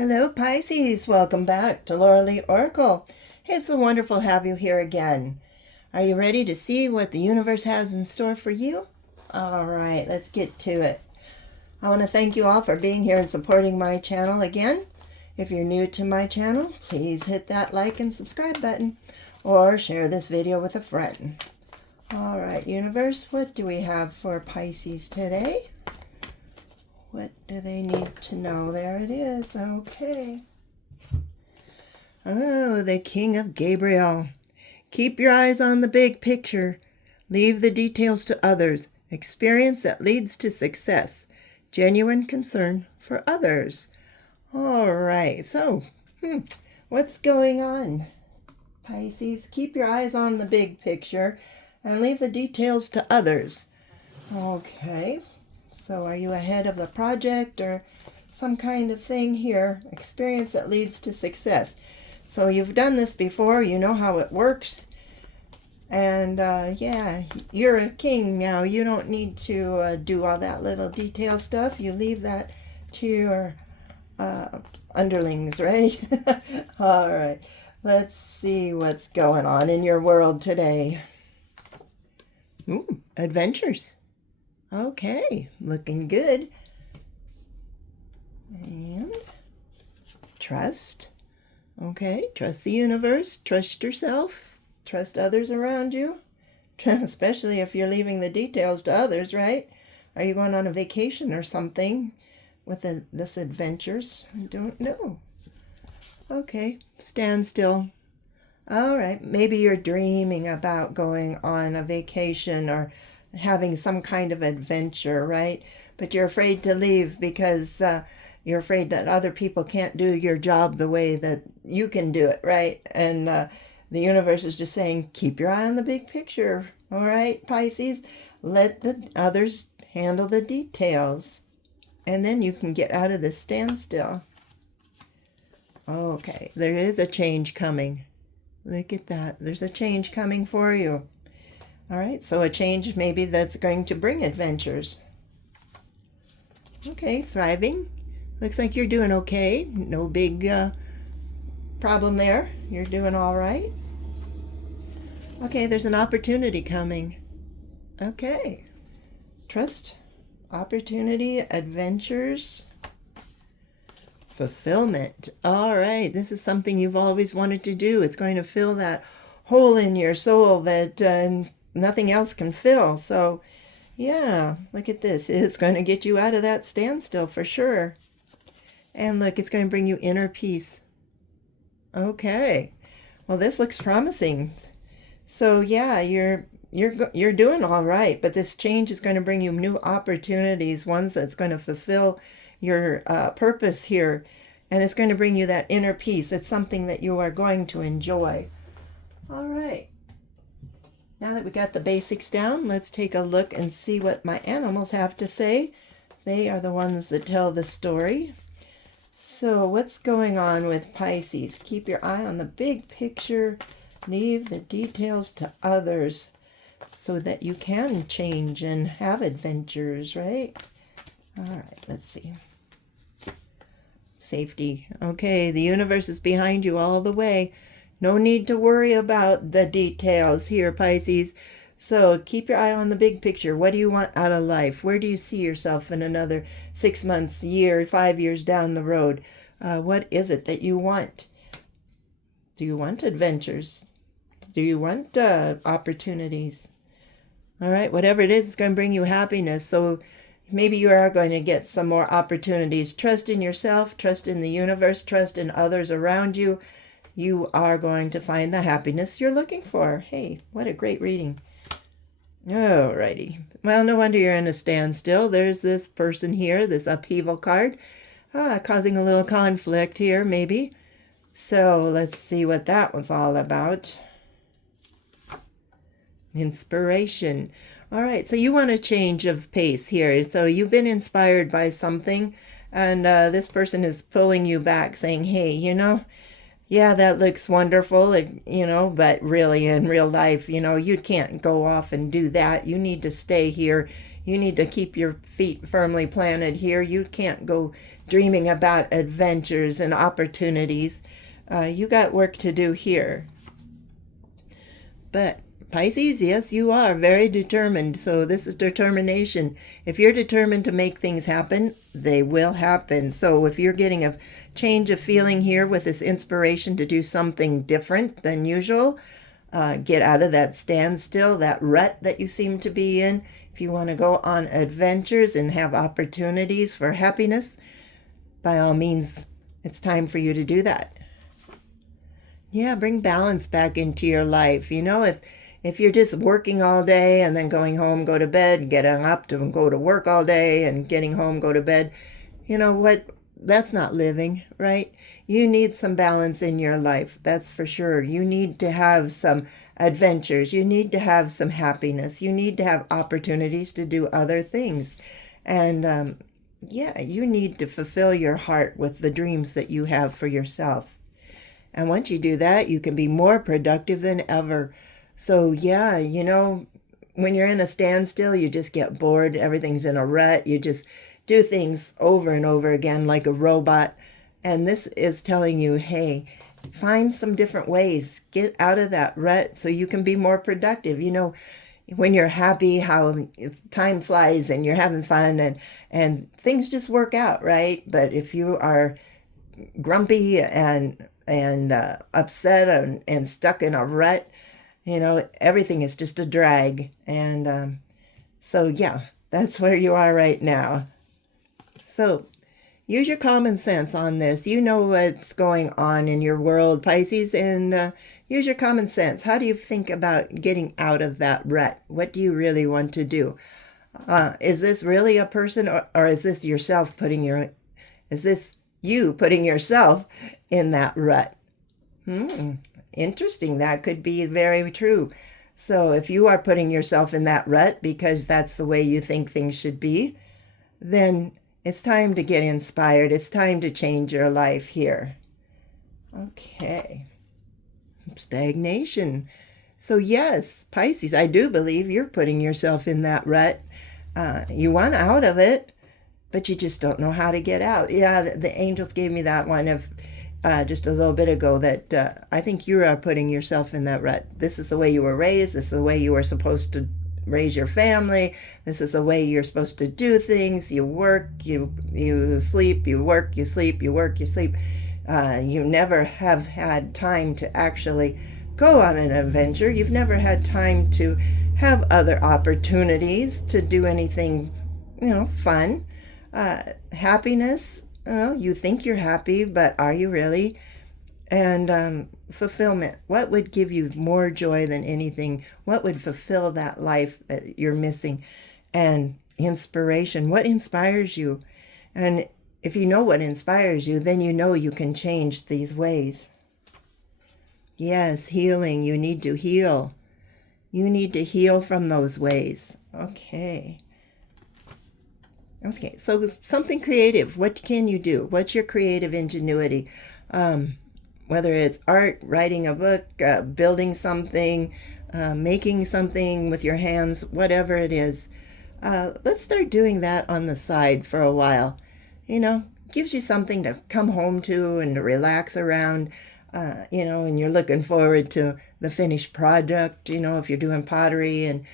Hello, Pisces. Welcome back to Laura Lee Oracle. It's so wonderful to have you here again. Are you ready to see what the universe has in store for you? All right, let's get to it. I want to thank you all for being here and supporting my channel again. If you're new to my channel, please hit that like and subscribe button or share this video with a friend. All right, universe, what do we have for Pisces today? What do they need to know? There it is. Okay. Oh, the King of Gabriel. Keep your eyes on the big picture. Leave the details to others. Experience that leads to success. Genuine concern for others. All right. So, what's going on? Pisces, keep your eyes on the big picture and leave the details to others. Okay. So are you ahead of the project or some kind of thing here? Experience that leads to success. So you've done this before. You know how it works. And yeah, you're a king now. You don't need to do all that little detail stuff. You leave that to your underlings, right? All right. Let's see what's going on in your world today. Ooh, adventures. Okay, looking good. And trust. Okay, trust the universe, trust yourself, trust others around you, especially if you're leaving the details to others, right? Are you going on a vacation or something with this adventures? I don't know. Okay, stand still. All right, maybe you're dreaming about going on a vacation or having some kind of adventure, right? But you're afraid to leave because you're afraid that other people can't do your job the way that you can do it, right? And the universe is just saying, keep your eye on the big picture, all right, Pisces? Let the others handle the details, and then you can get out of this standstill. Okay, there is a change coming. Look at that. There's a change coming for you. All right, so a change maybe that's going to bring adventures. Okay, thriving. Looks like you're doing okay. No big problem there. You're doing all right. Okay, there's an opportunity coming. Okay. Trust, opportunity, adventures, fulfillment. All right, this is something you've always wanted to do. It's going to fill that hole in your soul that nothing else can fill. So yeah, look at this. It's going to get you out of that standstill for sure. And look, it's going to bring you inner peace. Okay, well, this looks promising. So yeah, you're doing all right, but this change is going to bring you new opportunities, ones that's going to fulfill your purpose here, and it's going to bring you that inner peace. It's something that you are going to enjoy. All right. Now that we got the basics down, let's take a look and see what my animals have to say. They are the ones that tell the story. So what's going on with Pisces? Keep your eye on the big picture. Leave the details to others so that you can change and have adventures, right? All right, let's see. Safety. Okay, the universe is behind you all the way. No need to worry about the details here, Pisces. So keep your eye on the big picture. What do you want out of life? Where do you see yourself in another 6 months, year, 5 years down the road? What is it that you want? Do you want adventures? Do you want opportunities? All right, whatever it is, it's going to bring you happiness. So maybe you are going to get some more opportunities. Trust in yourself, trust in the universe, trust in others around you. You are going to find the happiness you're looking for. Hey, what a great reading. All righty. Well, no wonder you're in a standstill. There's this person here, this upheaval card, causing a little conflict here, maybe. So let's see what that was all about. Inspiration. All right, so you want a change of pace here. So you've been inspired by something, and this person is pulling you back, saying, hey, yeah, that looks wonderful, but really in real life, you can't go off and do that. You need to stay here. You need to keep your feet firmly planted here. You can't go dreaming about adventures and opportunities. You got work to do here. But Pisces, yes, you are very determined. So this is determination. If you're determined to make things happen, they will happen. So if you're getting a change of feeling here with this inspiration to do something different than usual, get out of that standstill, that rut that you seem to be in. If you want to go on adventures and have opportunities for happiness, by all means, it's time for you to do that. Yeah, bring balance back into your life. If you're just working all day and then going home, go to bed, getting up to go to work all day and getting home, go to bed, you know what? That's not living, right? You need some balance in your life, that's for sure. You need to have some adventures. You need to have some happiness. You need to have opportunities to do other things. And yeah, you need to fulfill your heart with the dreams that you have for yourself. And once you do that, you can be more productive than ever. So yeah, when you're in a standstill, you just get bored. Everything's in a rut. You just do things over and over again like a robot. And this is telling you, hey, find some different ways. Get out of that rut so you can be more productive. When you're happy, how time flies and you're having fun and things just work out, right? But if you are grumpy and upset and stuck in a rut, everything is just a drag. And so, yeah, that's where you are right now. So use your common sense on this. You know what's going on in your world, Pisces, and use your common sense. How do you think about getting out of that rut? What do you really want to do? Is this really a person, or is this yourself is this you putting yourself in that rut? Interesting. That could be very true. So if you are putting yourself in that rut because that's the way you think things should be, then it's time to get inspired. It's time to change your life here. Okay. Stagnation. So yes, Pisces, I do believe you're putting yourself in that rut. You want out of it, but you just don't know how to get out. Yeah, the angels gave me that one of just a little bit ago that I think you are putting yourself in that rut. This is the way you were raised. This is the way you were supposed to raise your family. This is the way you're supposed to do things. You work, you sleep, you work, you sleep, you work, you sleep. You never have had time to actually go on an adventure. You've never had time to have other opportunities to do anything, fun. Happiness, you think you're happy, but are you really? And fulfillment. What would give you more joy than anything? What would fulfill that life that you're missing? And inspiration. What inspires you? And if you know what inspires you, then you know you can change these ways. Yes, healing. You need to heal. You need to heal from those ways. Okay. Okay, so something creative. What can you do? What's your creative ingenuity? Whether it's art, writing a book, building something, making something with your hands, whatever it is. Let's start doing that on the side for a while. Gives you something to come home to and to relax around, and you're looking forward to the finished product, if you're doing pottery and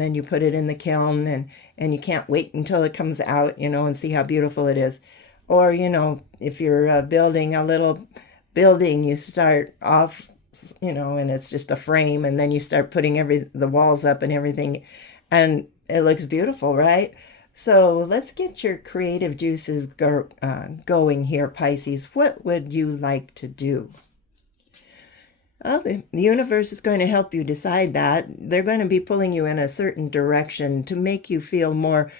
then you put it in the kiln and you can't wait until it comes out, and see how beautiful it is. Or, if you're building a little building, you start off, and it's just a frame, and then you start putting the walls up and everything, and it looks beautiful, right? So let's get your creative juices going here, Pisces. What would you like to do? Well, the universe is going to help you decide that. They're going to be pulling you in a certain direction to make you feel more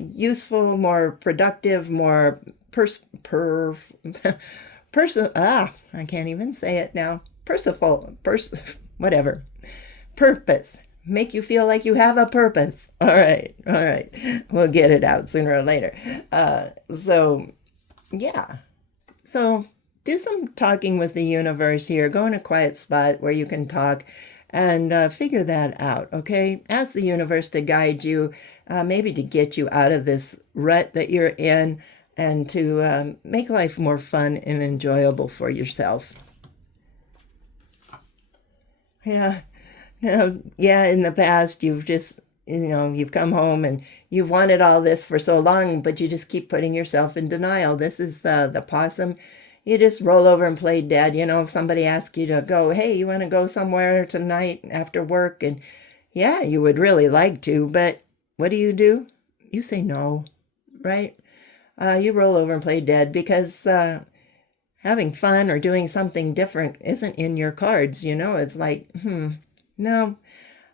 useful, more productive, more I can't even say it now. Whatever. Purpose. Make you feel like you have a purpose. All right. We'll get it out sooner or later. Yeah. So do some talking with the universe here. Go in a quiet spot where you can talk and figure that out, okay? Ask the universe to guide you, maybe to get you out of this rut that you're in and to make life more fun and enjoyable for yourself. Yeah. Now, yeah, in the past, you've just, you've come home and you've wanted all this for so long, but you just keep putting yourself in denial. This is the possum. You just roll over and play dead. If somebody asks you to go, hey, you want to go somewhere tonight after work? And yeah, you would really like to, but what do? You say no, right? You roll over and play dead because having fun or doing something different isn't in your cards. It's like, no,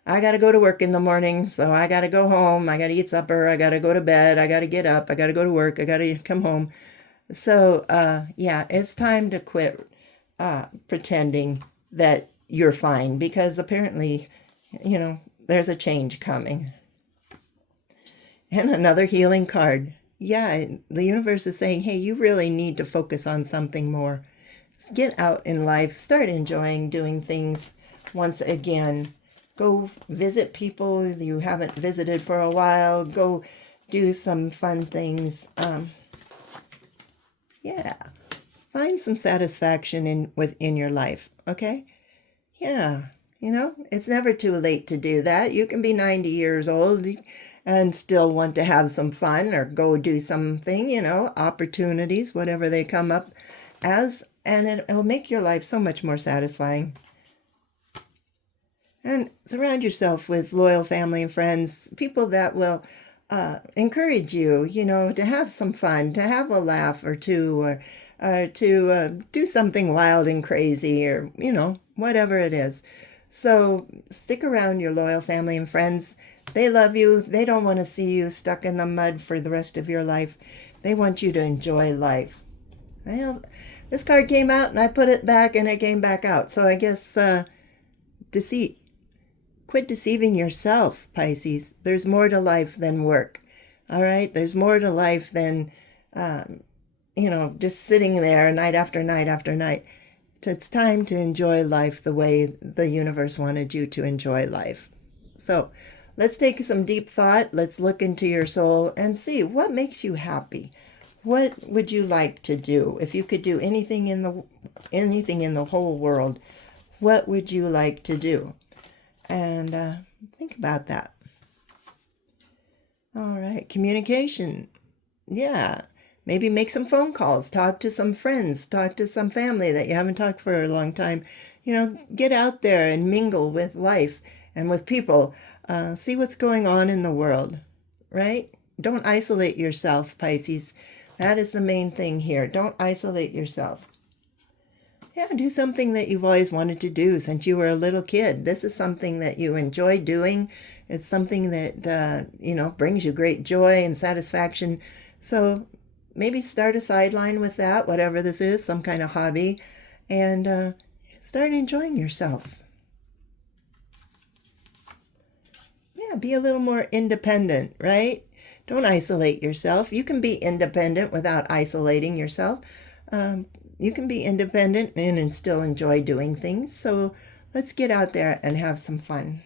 I got to go to work in the morning, so I got to go home. I got to eat supper. I got to go to bed. I got to get up. I got to go to work. I got to come home. So, yeah, it's time to quit pretending that you're fine because apparently, there's a change coming. And another healing card. Yeah, the universe is saying, hey, you really need to focus on something more. Get out in life. Start enjoying doing things once again. Go visit people you haven't visited for a while. Go do some fun things. Yeah. Find some satisfaction within your life, okay? Yeah. It's never too late to do that. You can be 90 years old and still want to have some fun or go do something, opportunities, whatever they come up as, and it'll make your life so much more satisfying. And surround yourself with loyal family and friends, people that will encourage you, to have some fun, to have a laugh or two, or to do something wild and crazy, or, whatever it is. So stick around your loyal family and friends. They love you. They don't want to see you stuck in the mud for the rest of your life. They want you to enjoy life. Well, this card came out and I put it back and it came back out. So I guess deceit. Quit deceiving yourself, Pisces. There's more to life than work. All right? There's more to life than, just sitting there night after night after night. It's time to enjoy life the way the universe wanted you to enjoy life. So let's take some deep thought. Let's look into your soul and see what makes you happy. What would you like to do? If you could do anything in the whole world, what would you like to do? And think about that. All right, communication. Yeah, maybe make some phone calls, talk to some friends, talk to some family that you haven't talked for a long time. Get out there and mingle with life and with people. See what's going on in the world, right? Don't isolate yourself, Pisces. That is the main thing here. Don't isolate yourself. Yeah, do something that you've always wanted to do since you were a little kid. This is something that you enjoy doing. It's something that, brings you great joy and satisfaction. So maybe start a sideline with that, whatever this is, some kind of hobby, and start enjoying yourself. Yeah, be a little more independent, right? Don't isolate yourself. You can be independent without isolating yourself. You can be independent and still enjoy doing things. So let's get out there and have some fun.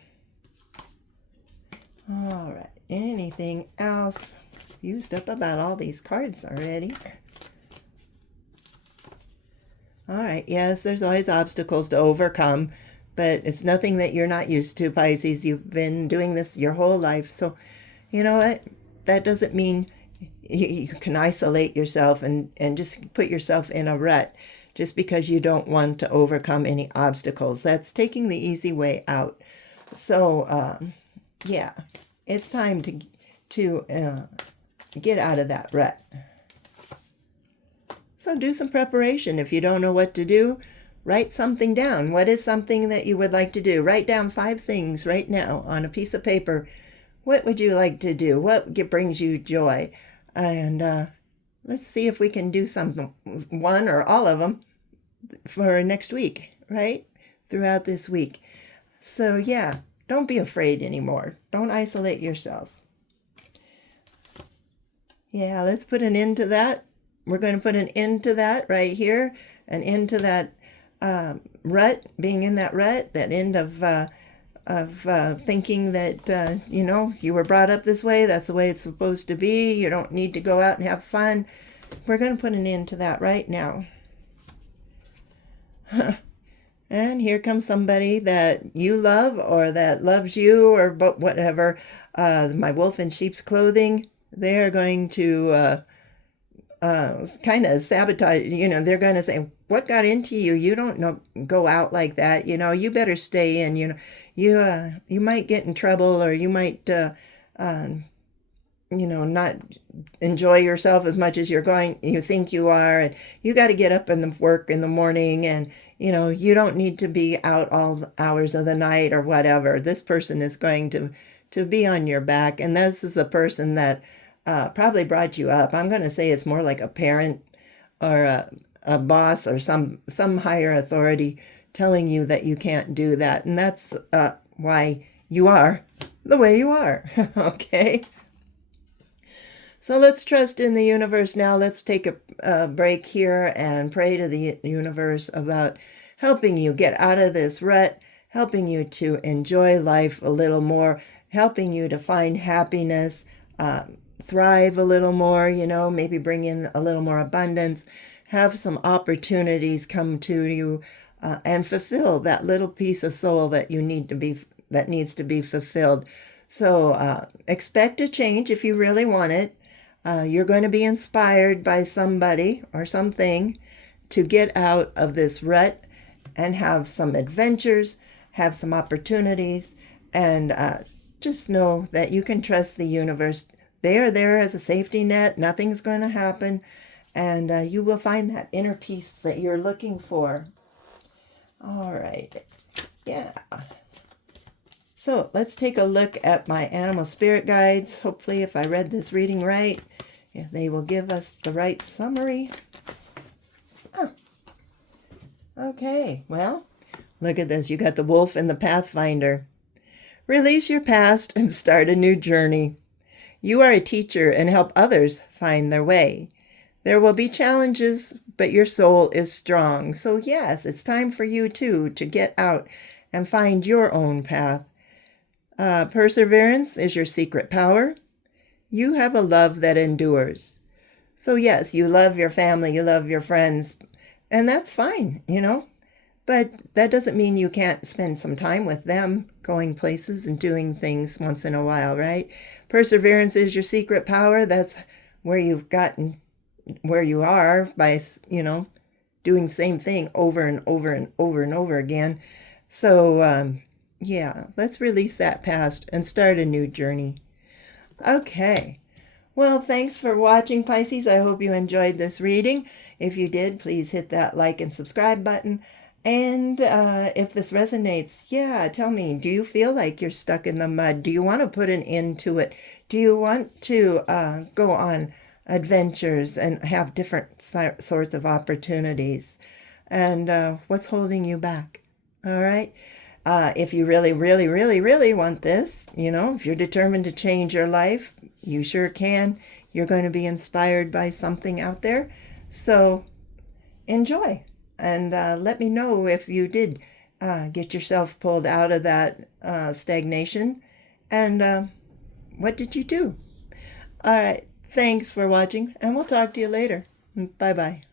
All right. Anything else? Used up about all these cards already. All right. Yes, there's always obstacles to overcome, but it's nothing that you're not used to, Pisces. You've been doing this your whole life. So, you know what? That doesn't mean you can isolate yourself and just put yourself in a rut just because you don't want to overcome any obstacles. That's taking the easy way out. So, yeah, it's time to get out of that rut. So do some preparation. If you don't know what to do, write something down. What is something that you would like to do? Write down 5 things right now on a piece of paper. What would you like to do? What brings you joy? And let's see if we can do something, one or all of them, for next week, right? Throughout this week. So yeah, don't be afraid anymore. Don't isolate yourself. Yeah, let's put an end to that. We're going to put an end to that right here, an end to that rut, being in that rut, that end of thinking that, you were brought up this way, that's the way it's supposed to be, you don't need to go out and have fun. We're going to put an end to that right now. And here comes somebody that you love or that loves you or whatever. My wolf in sheep's clothing, they're going to kind of sabotage, they're going to say, what got into you? You don't know, go out like that. You better stay in, you might get in trouble, or you might, not enjoy yourself as much as you think you are. And you got to get up and work in the morning, and, you don't need to be out all the hours of the night or whatever. This person is going to be on your back. And this is a person that probably brought you up. I'm going to say it's more like a parent or a boss or some higher authority telling you that you can't do that. And that's why you are the way you are. Okay? So let's trust in the universe now. Let's take a break here and pray to the universe about helping you get out of this rut, helping you to enjoy life a little more, helping you to find happiness, thrive a little more, maybe bring in a little more abundance, have some opportunities come to you, and fulfill that little piece of soul that needs to be fulfilled. So expect a change if you really want it. You're going to be inspired by somebody or something to get out of this rut and have some adventures, have some opportunities, and just know that you can trust the universe. They are there as a safety net. Nothing's going to happen, and you will find that inner peace that you're looking for. All right. Yeah. So let's take a look at my animal spirit guides. Hopefully, if I read this reading right, they will give us the right summary. Oh. Okay, well, look at this. You got the wolf and the pathfinder. Release your past and start a new journey. You are a teacher and help others find their way. There will be challenges, but your soul is strong. So yes, it's time for you too to get out and find your own path. Perseverance is your secret power. You have a love that endures. So yes, you love your family, you love your friends, and that's fine, But that doesn't mean you can't spend some time with them, going places and doing things once in a while, right? Perseverance is your secret power. That's where you've gotten where you are by, doing the same thing over and over and over and over again. So, yeah, let's release that past and start a new journey. Okay. Well, thanks for watching, Pisces. I hope you enjoyed this reading. If you did, please hit that like and subscribe button. And if this resonates, yeah, tell me, do you feel like you're stuck in the mud? Do you want to put an end to it? Do you want to go on adventures and have different sorts of opportunities? And what's holding you back? All right. If you really, really, really, really want this, if you're determined to change your life, you sure can. You're going to be inspired by something out there. So enjoy. And let me know if you did get yourself pulled out of that stagnation. And what did you do? All right. Thanks for watching. And we'll talk to you later. Bye-bye.